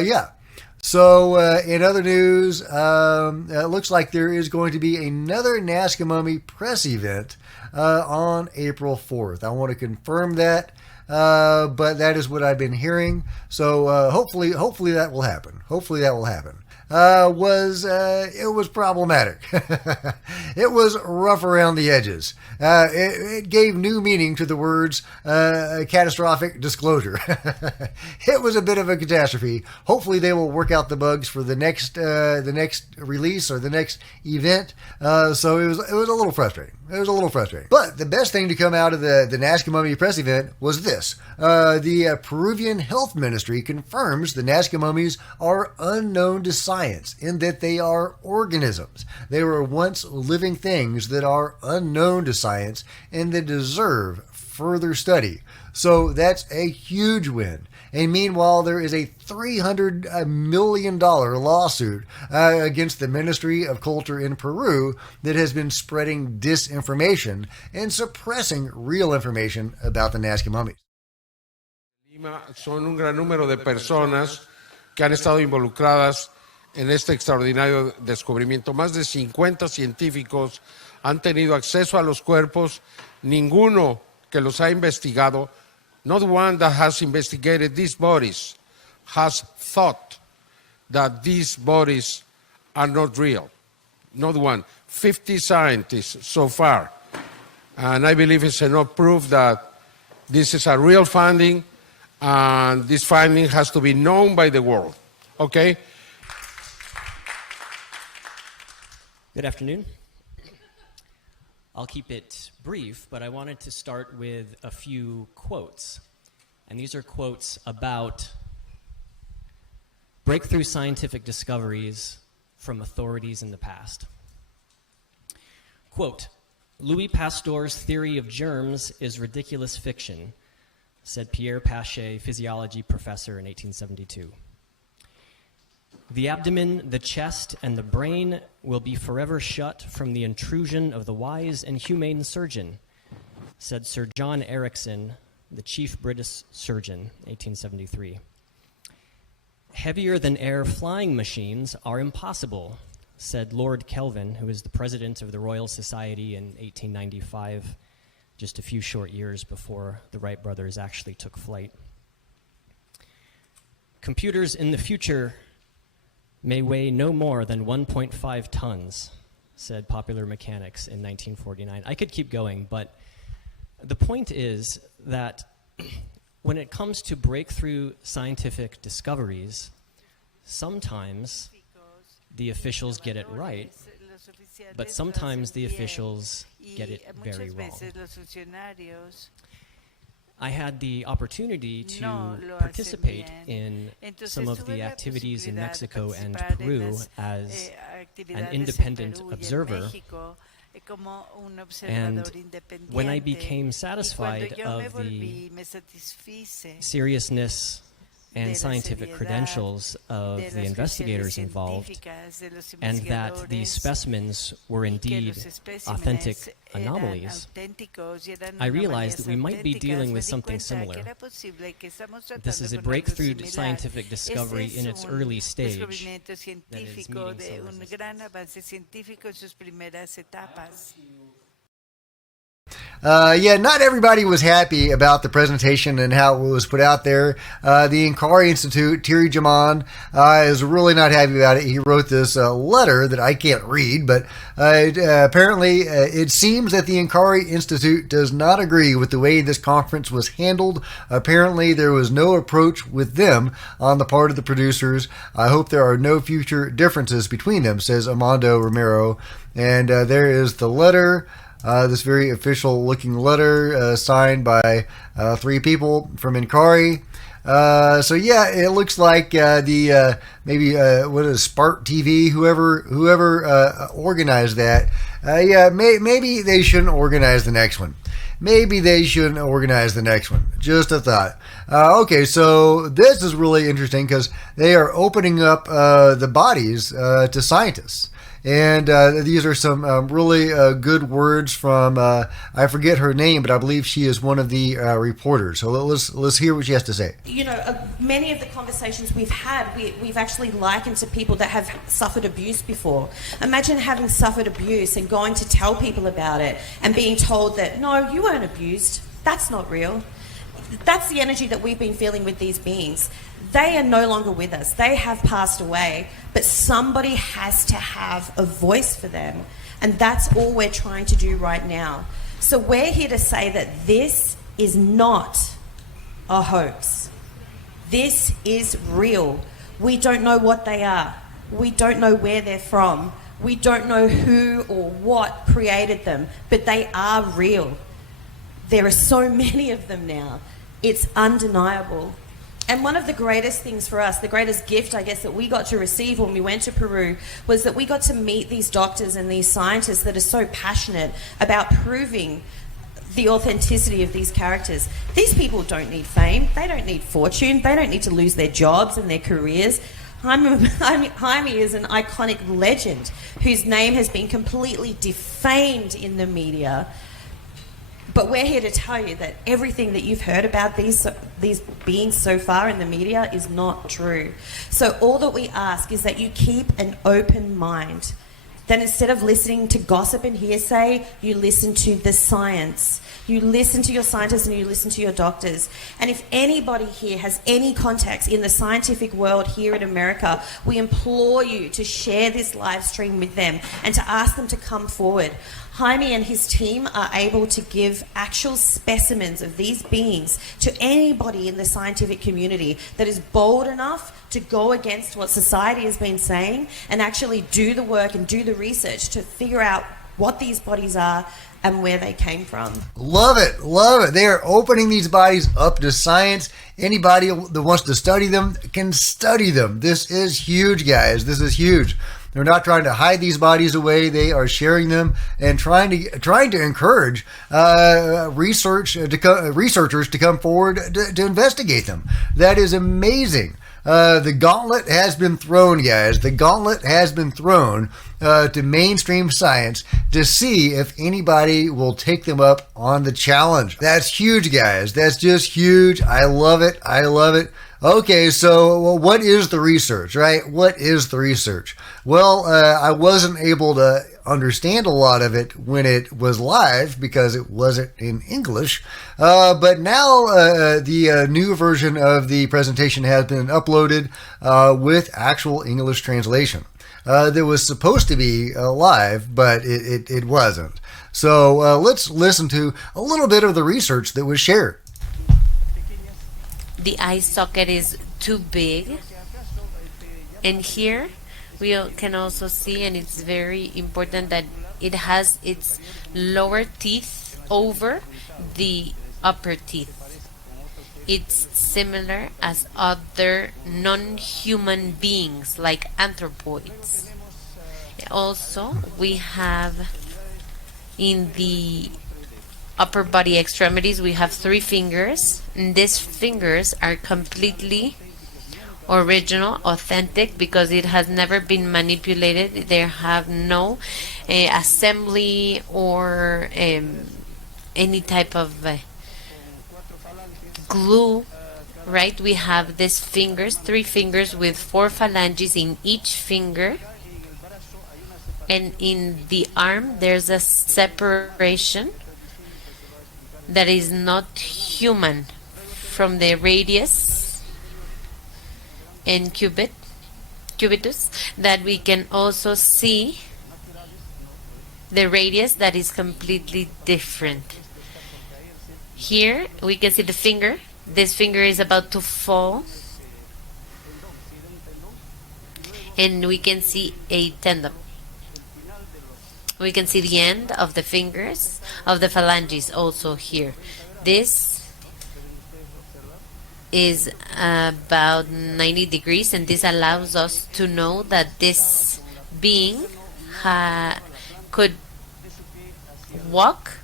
Yeah. So, in other news, it looks like there is going to be another Nazca Mummy press event on April 4th. I want to confirm that, but that is what I've been hearing. So, hopefully that will happen. Hopefully that will happen. It was problematic. It was rough around the edges. It gave new meaning to the words catastrophic disclosure. It was a bit of a catastrophe. Hopefully they will work out the bugs for the next release or the next event. So it was a little frustrating. But the best thing to come out of the Nazca Mummy press event was this. The Peruvian Health Ministry confirms the Nazca mummies are unknown to science in that they are organisms. They were once living things that are unknown to science and that deserve further study. So that's a huge win. And meanwhile, there is a $300 million lawsuit against the Ministry of Culture in Peru that has been spreading disinformation and suppressing real information about the Nazca mummies. Son un gran número de personas que han estado involucradas en este extraordinario descubrimiento. Más de 50 científicos han tenido acceso a los cuerpos. Ninguno que los ha investigado, not one that has investigated these bodies, has thought that these bodies are not real. Not one. 50 scientists so far. And I believe it's enough proof that this is a real finding, and this finding has to be known by the world. Okay? Good afternoon. I'll keep it brief, but I wanted to start with a few quotes. And these are quotes about breakthrough scientific discoveries from authorities in the past. Quote, Louis Pasteur's theory of germs is ridiculous fiction, said Pierre Paget, physiology professor in 1872. The abdomen, the chest, and the brain will be forever shut from the intrusion of the wise and humane surgeon, said Sir John Ericsson, the chief British surgeon, 1873. Heavier than air flying machines are impossible, said Lord Kelvin, who was the president of the Royal Society in 1895, just a few short years before the Wright brothers actually took flight. Computers in the future may weigh no more than 1.5 tons, said Popular Mechanics in 1949. I could keep going, but the point is that when it comes to breakthrough scientific discoveries, sometimes the officials get it right, but sometimes the officials get it very wrong. I had the opportunity to participate in some of the activities in Mexico and Peru as an independent observer. And when I became satisfied of the seriousness and scientific credentials of the investigators involved, and that these specimens were indeed authentic anomalies, I realized that we might be dealing with something similar. This is a breakthrough scientific discovery in its early stage that is meeting some resistance. Yeah, not everybody was happy about the presentation and how it was put out there. The Inkari Institute, Thierry Jaman, is really not happy about it. He wrote this letter that I can't read, but apparently it seems that the Inkari Institute does not agree with the way this conference was handled. Apparently there was no approach with them on the part of the producers. I hope there are no future differences between them, says Armando Romero. And there is the letter. This very official-looking letter signed by 3 people from Inkari. So yeah, it looks like maybe what is Spark TV, whoever organized that. Yeah, maybe they shouldn't organize the next one. Just a thought. Okay, so this is really interesting because they are opening up the bodies to scientists. And these are some really good words from, I forget her name, but I believe she is one of the reporters. So let's hear what she has to say. You know, many of the conversations we've had, we've actually likened to people that have suffered abuse before. Imagine having suffered abuse and going to tell people about it and being told that, no, you weren't abused. That's not real. That's the energy that we've been feeling with these beings. They are no longer with us. They have passed away, but somebody has to have a voice for them. And that's all we're trying to do right now. So we're here to say that this is not a hoax. This is real. We don't know what they are. We don't know where they're from. We don't know who or what created them, but they are real. There are so many of them now. It's undeniable. And one of the greatest things for us, the greatest gift, I guess, that we got to receive when we went to Peru was that we got to meet these doctors and these scientists that are so passionate about proving the authenticity of these characters. These people don't need fame. They don't need fortune. They don't need to lose their jobs and their careers. Jaime is an iconic legend whose name has been completely defamed in the media. But we're here to tell you that everything that you've heard about these beings so far in the media is not true. So all that we ask is that you keep an open mind. That instead of listening to gossip and hearsay, you listen to the science. You listen to your scientists and you listen to your doctors. And if anybody here has any contacts in the scientific world here in America, we implore you to share this live stream with them and to ask them to come forward. Jaime and his team are able to give actual specimens of these beings to anybody in the scientific community that is bold enough to go against what society has been saying and actually do the work and do the research to figure out what these bodies are and where they came from. Love it. Love it. They are opening these bodies up to science. Anybody that wants to study them can study them. This is huge, guys. This is huge. They're not trying to hide these bodies away. They are sharing them and trying to encourage researchers to come forward to investigate them. That is amazing. The gauntlet has been thrown, guys. The gauntlet has been thrown to mainstream science to see if anybody will take them up on the challenge. That's huge, guys. That's just huge. I love it. I love it. Okay, so what is the research, right? What is the research? Well, I wasn't able to understand a lot of it when it was live because it wasn't in English. But now the new version of the presentation has been uploaded with actual English translation. That was supposed to be live, but it wasn't. So let's listen to a little bit of the research that was shared. The eye socket is too big, and here we can also see, and it's very important, that it has its lower teeth over the upper teeth. It's similar as other non-human beings like anthropoids. Also, we have in the upper body extremities, we have 3 fingers, and these fingers are completely original, authentic, because it has never been manipulated. They have no assembly or any type of glue, right? We have these fingers, 3 fingers with 4 phalanges in each finger, and in the arm there's a separation that is not human from the radius and cubitus, that we can also see the radius that is completely different. Here we can see the finger. This finger is about to fall, and we can see a tendon. We can see the end of the fingers of the phalanges also here. This is about 90 degrees, and this allows us to know that this being could walk,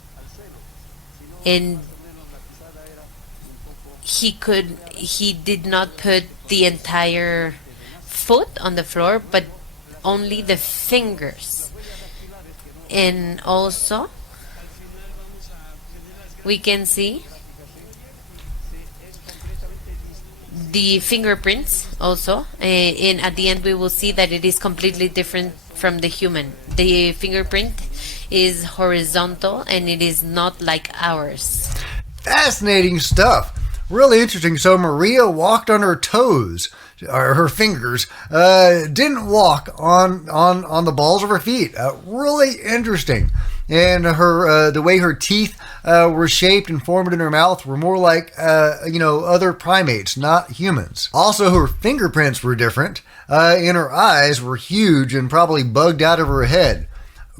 and he did not put the entire foot on the floor, but only the fingers. And also, we can see the fingerprints also, and at the end we will see that it is completely different from the human. The fingerprint is horizontal and it is not like ours. Fascinating stuff. Really interesting. So Maria walked on her toes, or her fingers, didn't walk on the balls of her feet. Really interesting. And her the way her teeth were shaped and formed in her mouth were more like other primates, not humans. Also, her fingerprints were different, and her eyes were huge and probably bugged out of her head.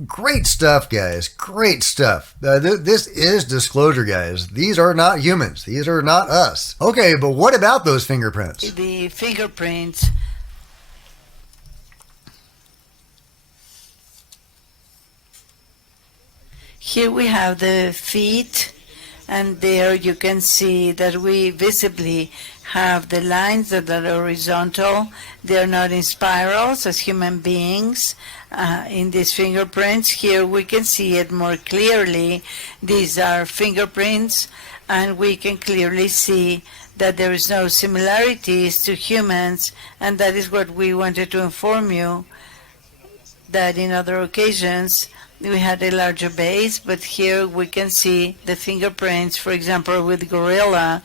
Great stuff, guys. Great stuff. This is disclosure, guys. These are not humans. These are not us. Okay, but what about those fingerprints? The fingerprints. Here we have the feet, and there you can see that we visibly have the lines that are horizontal. They're not in spirals as human beings. In these fingerprints, here we can see it more clearly. These are fingerprints, and we can clearly see that there is no similarities to humans, and that is what we wanted to inform you, that in other occasions we had a larger base, but here we can see the fingerprints. For example, with gorilla,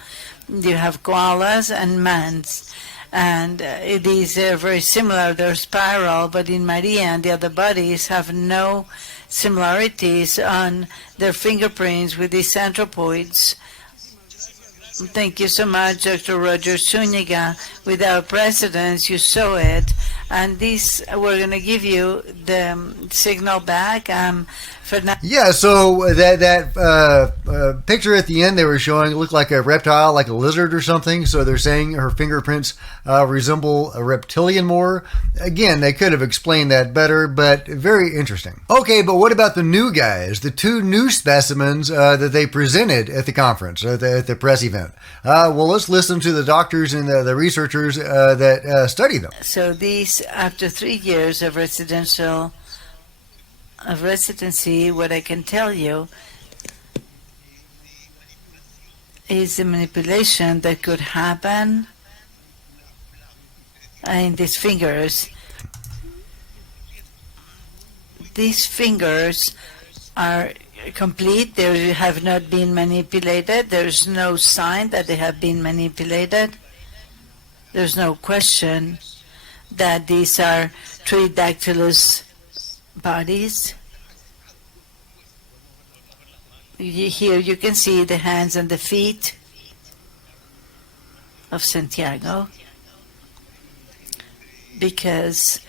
you have koalas and mans, and these are very similar. They're spiral, but in Maria and the other bodies have no similarities on their fingerprints with these anthropoids. Thank you so much, Dr. Roger Zuniga. With our presidents, you saw it. And this, we're going to give you the signal back. Yeah, so that picture at the end they were showing looked like a reptile, like a lizard or something. So they're saying her fingerprints resemble a reptilian more. Again, they could have explained that better, but very interesting. Okay, but what about the new guys, the two new specimens that they presented at the conference, at the press event? Well, let's listen to the doctors and the researchers that study them. So these, after 3 years of residency, what I can tell you is the manipulation that could happen in these fingers. These fingers are complete. They have not been manipulated. There's no sign that they have been manipulated. There's no question that these are tridactylous bodies. Here you can see the hands and the feet of Santiago, because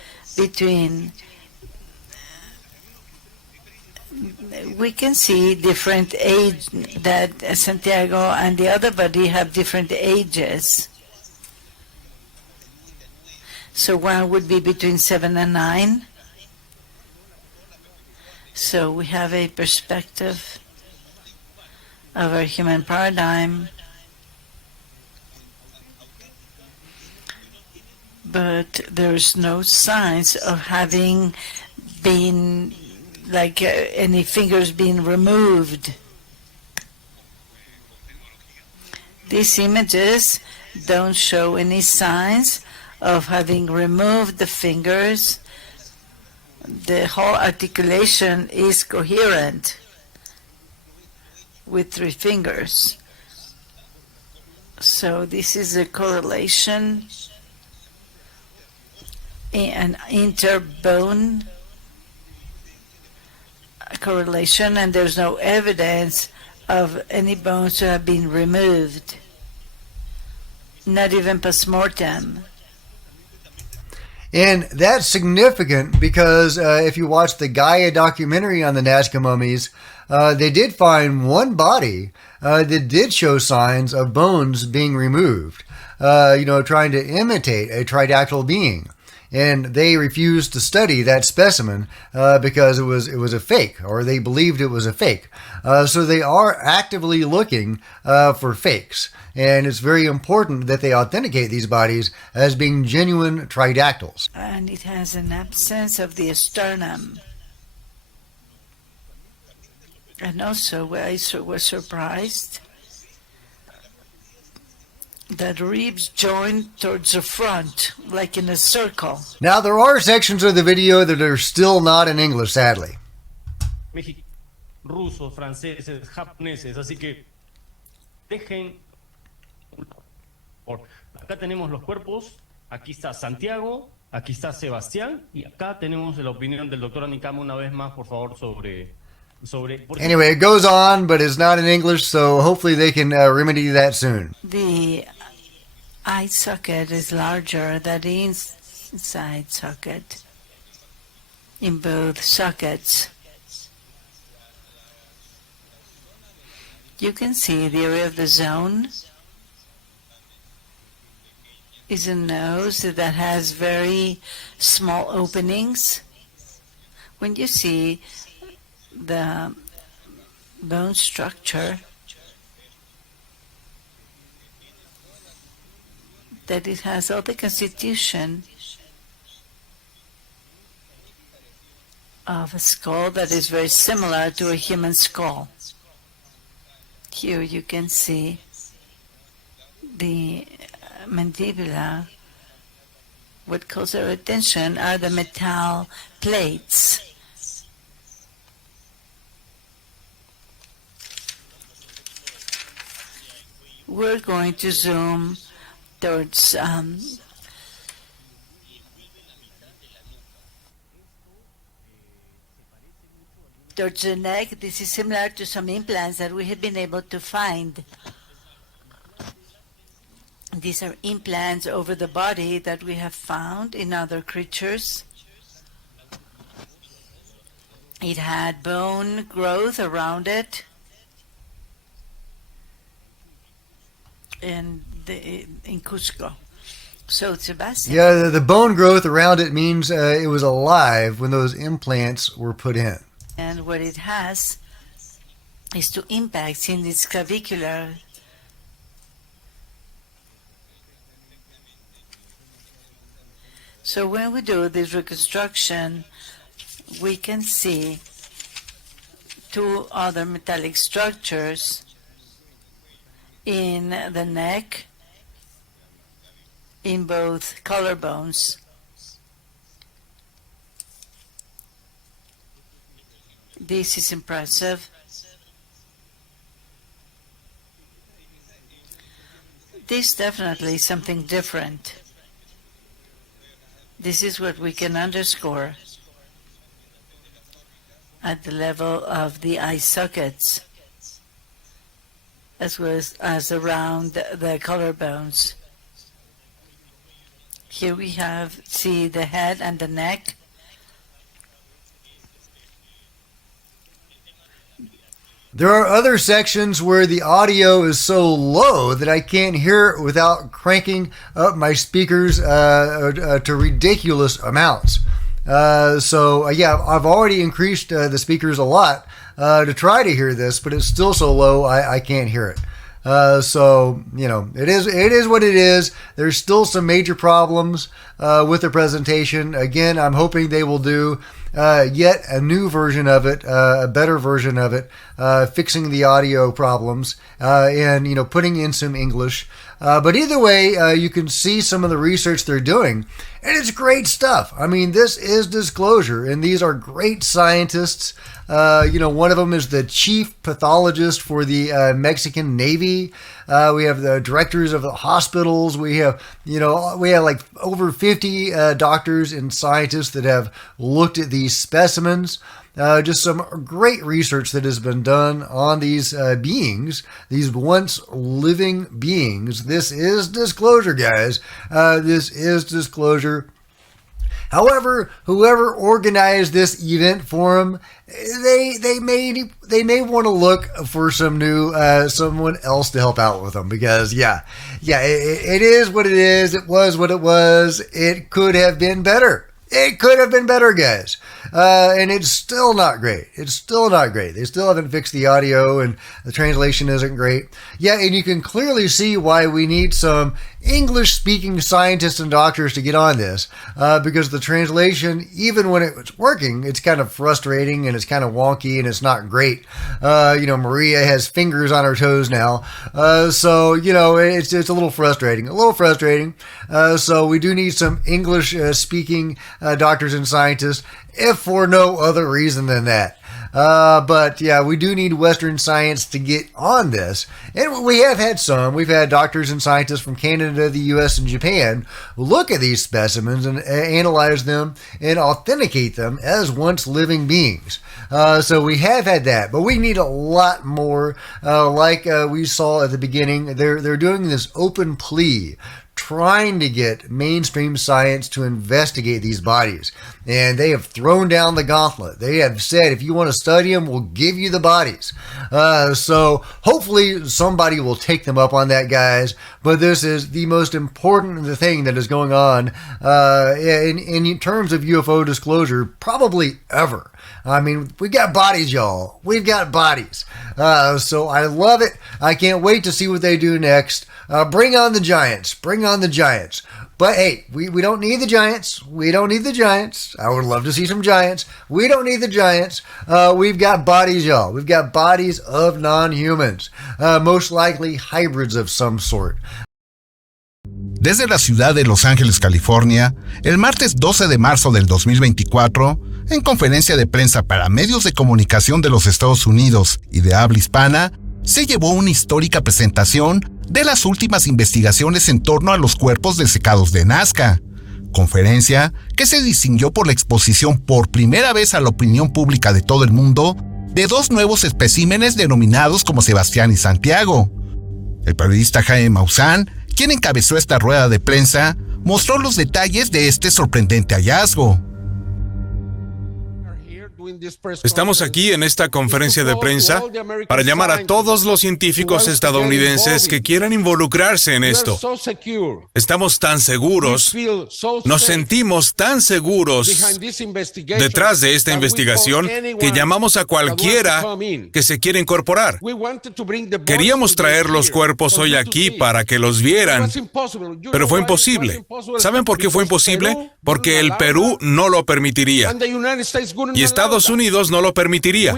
we can see different age, that Santiago and the other body have different ages. So one would be between 7 and 9. So we have a perspective of our human paradigm, but there's no signs of having been like any fingers being removed. These images don't show any signs of having removed the fingers. The whole articulation is coherent with 3 fingers. So this is a correlation, an interbone correlation, and there's no evidence of any bones to have been removed, not even postmortem. And that's significant because if you watch the Gaia documentary on the Nazca mummies, they did find one body that did show signs of bones being removed, trying to imitate a tridactyl being. and they refused to study that specimen because it was a fake, or they believed it was a fake. So they are actively looking for fakes, and it's very important that they authenticate these bodies as being genuine tridactyls. And it has an absence of the sternum. And also, I was surprised that ribs join towards the front, like in a circle. Now, there are sections of the video that are still not in English, sadly. Rusos, franceses, japoneses, así que dejen. Acá tenemos los cuerpos, aquí está Santiago, aquí está Sebastián, y acá tenemos la opinión del doctor Anicama una vez más, por favor, sobre. Anyway, it goes on, but it's not in English, so hopefully they can remedy that soon. The eye socket is larger than the inside socket in both sockets. You can see the area of the zone is a nose that has very small openings. When you see the bone structure, that it has all the constitution of a skull that is very similar to a human skull. Here you can see the mandibula. What calls our attention are the metal plates. We're going to zoom towards the neck. This is similar to some implants that we have been able to find. These are implants over the body that we have found in other creatures. It had bone growth around it. In Cusco. So, Sebastian. Yeah, the bone growth around it means it was alive when those implants were put in. And what it has is two impacts in its clavicular. So when we do this reconstruction, we can see two other metallic structures in the neck, in both collarbones. This is impressive. This definitely is something different. This is what we can underscore at the level of the eye sockets, as well as around the collarbones. Here we see the head and the neck. There are other sections where the audio is so low that I can't hear it without cranking up my speakers to ridiculous amounts. Yeah, I've already increased the speakers a lot to try to hear this, but it's still so low I can't hear it. It is what it is. There's still some major problems with the presentation. Again, I'm hoping they will do yet a new version of it, a better version of it, fixing the audio problems, and putting in some English. But either way, you can see some of the research they're doing, and it's great stuff. I mean, this is disclosure, and these are great scientists. One of them is the chief pathologist for the Mexican Navy. We have the directors of the hospitals. We have like over 50 doctors and scientists that have looked at these specimens. Just some great research that has been done on these beings, these once living beings. This is disclosure, guys. This is disclosure. However, whoever organized this event for them, they may want to look for some new someone else to help out with them, because it is what it is. It was what it was. It could have been better. It could have been better, guys. And it's still not great. It's still not great. They still haven't fixed the audio, and the translation isn't great. Yeah, and you can clearly see why we need some English-speaking scientists and doctors to get on this, because the translation, even when it's working, it's kind of frustrating and it's kind of wonky and it's not great. Maria has fingers on her toes now, so it's a little frustrating. So we do need some English-speaking doctors and scientists, if for no other reason than that. But yeah, we do need Western science to get on this. And we have had some. We've had doctors and scientists from Canada, the US, and Japan look at these specimens and analyze them and authenticate them as once living beings. So we have had that, but we need a lot more. Like we saw at the beginning, they're doing this open plea, trying to get mainstream science to investigate these bodies. And they have thrown down the gauntlet. They have said, if you want to study them, we'll give you the bodies. So hopefully somebody will take them up on that, guys. But this is the most important thing that is going on in terms of UFO disclosure, probably ever. I mean, we got bodies, y'all. We've got bodies. So I love it. I can't wait to see what they do next. Bring on the giants. Bring on the giants. But hey, we don't need the giants. We don't need the giants. I would love to see some giants. We don't need the giants. We've got bodies, y'all. We've got bodies of non-humans. Most likely hybrids of some sort. Desde la ciudad de Los Ángeles, California, el martes 12 de marzo del 2024, en conferencia de prensa para medios de comunicación de los Estados Unidos y de habla hispana, se llevó una histórica presentación de las últimas investigaciones en torno a los cuerpos desecados de Nazca, conferencia que se distinguió por la exposición por primera vez a la opinión pública de todo el mundo de dos nuevos especímenes denominados como Sebastián y Santiago. El periodista Jaime Maussan, quien encabezó esta rueda de prensa, mostró los detalles de este sorprendente hallazgo. Estamos aquí en esta conferencia de prensa para llamar a todos los científicos estadounidenses que quieran involucrarse en esto. Estamos tan seguros, nos sentimos tan seguros detrás de esta investigación que llamamos a cualquiera que se quiera incorporar. Queríamos traer los cuerpos hoy aquí para que los vieran, pero fue imposible. ¿Saben por qué fue imposible? Porque el Perú no lo permitiría. Y Estados Unidos no lo permitiría.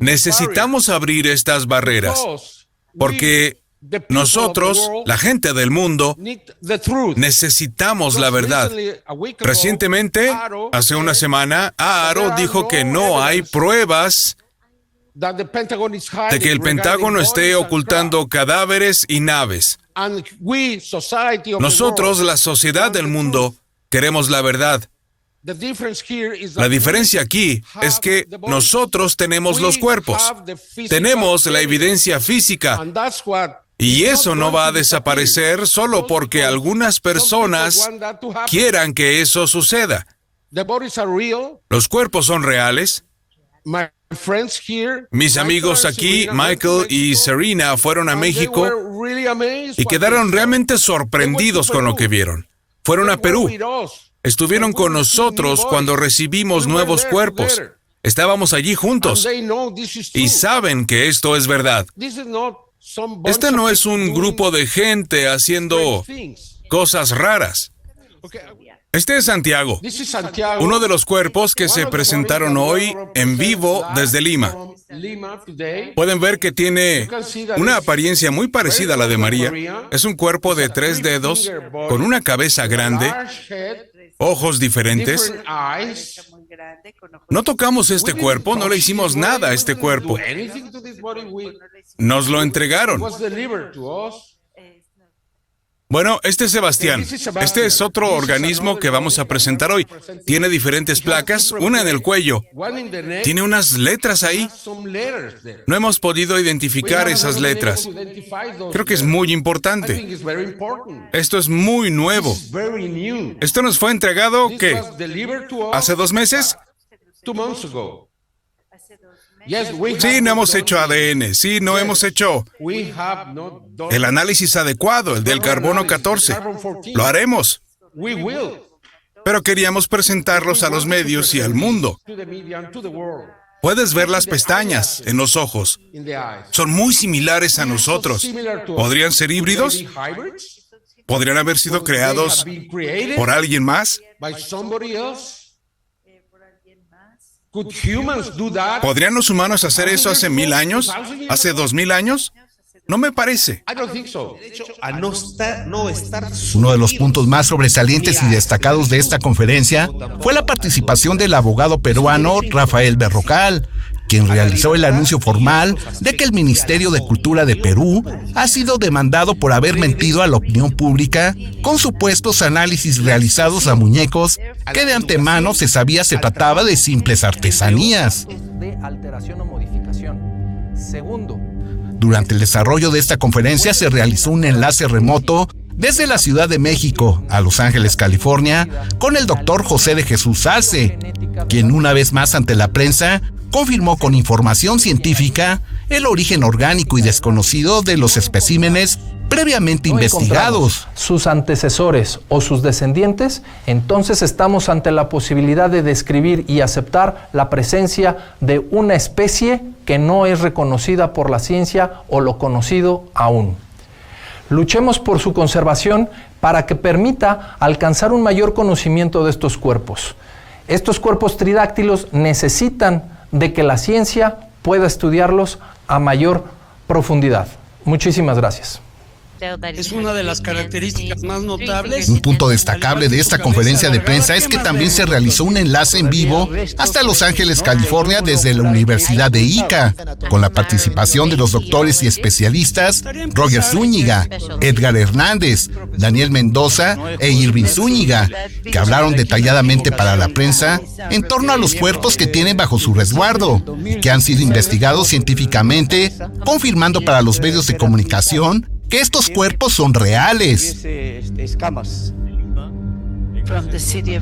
Necesitamos abrir estas barreras, porque nosotros, la gente del mundo, necesitamos la verdad. Recientemente, hace una semana, Aaro dijo que no hay pruebas de que el Pentágono esté ocultando cadáveres y naves. Nosotros, la sociedad del mundo, queremos la verdad. La diferencia aquí es que nosotros tenemos los cuerpos, tenemos la evidencia física, y eso no va a desaparecer solo porque algunas personas quieran que eso suceda. Los cuerpos son reales. Mis amigos aquí, Michael y Serena, fueron a México y quedaron realmente sorprendidos con lo que vieron. Fueron a Perú. Estuvieron con nosotros cuando recibimos nuevos cuerpos. Estábamos allí juntos y saben que esto es verdad. Este no es un grupo de gente haciendo cosas raras. Este es Santiago, uno de los cuerpos que se presentaron hoy en vivo desde Lima. Pueden ver que tiene una apariencia muy parecida a la de María. Es un cuerpo de 3 dedos, con una cabeza grande, ojos diferentes. No tocamos este cuerpo, no le hicimos nada a este cuerpo. Nos lo entregaron. Bueno, este es Sebastián. Este es otro organismo que vamos a presentar hoy. Tiene diferentes placas, una en el cuello. Tiene unas letras ahí. No hemos podido identificar esas letras. Creo que es muy importante. Esto es muy nuevo. Esto nos fue entregado, ¿qué? ¿Hace 2 meses? Sí, no hemos hecho ADN. Sí, no hemos hecho el análisis adecuado, el del carbono 14. Lo haremos. Pero queríamos presentarlos a los medios y al mundo. Puedes ver las pestañas en los ojos. Son muy similares a nosotros. ¿Podrían ser híbridos? ¿Podrían haber sido creados por alguien más? ¿Podrían los humanos hacer eso hace 1000 años? ¿Hace 2000 años? No me parece. Uno de los puntos más sobresalientes y destacados de esta conferencia fue la participación del abogado peruano Rafael Berrocal, quien realizó el anuncio formal de que el Ministerio de Cultura de Perú ha sido demandado por haber mentido a la opinión pública con supuestos análisis realizados a muñecos que de antemano se sabía se trataba de simples artesanías. Durante el desarrollo de esta conferencia se realizó un enlace remoto desde la Ciudad de México a Los Ángeles, California, con el doctor José de Jesús Arce, quien una vez más ante la prensa confirmó con información científica el origen orgánico y desconocido de los especímenes previamente investigados. Sus antecesores o sus descendientes, entonces estamos ante la posibilidad de describir y aceptar la presencia de una especie que no es reconocida por la ciencia o lo conocido aún. Luchemos por su conservación para que permita alcanzar un mayor conocimiento de estos cuerpos. Estos cuerpos tridáctilos necesitan de que la ciencia pueda estudiarlos a mayor profundidad. Muchísimas gracias. Es una de las características más notables. Un punto destacable de esta conferencia de prensa es que también se realizó un enlace en vivo hasta Los Ángeles, California, desde la Universidad de Ica, con la participación de los doctores y especialistas Roger Zúñiga, Edgar Hernández, Daniel Mendoza e Irving Zúñiga, que hablaron detalladamente para la prensa en torno a los cuerpos que tienen bajo su resguardo y que han sido investigados científicamente, confirmando para los medios de comunicación que estos cuerpos son reales.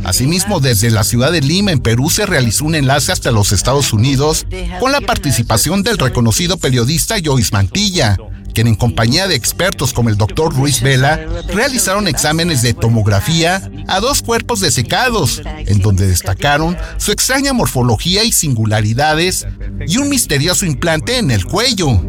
Asimismo, desde la ciudad de Lima, en Perú, se realizó un enlace hasta los Estados Unidos con la participación del reconocido periodista Joyce Mantilla, quien en compañía de expertos como el doctor Ruiz Vela realizaron exámenes de tomografía a 2 cuerpos desecados, en donde destacaron su extraña morfología y singularidades y un misterioso implante en el cuello.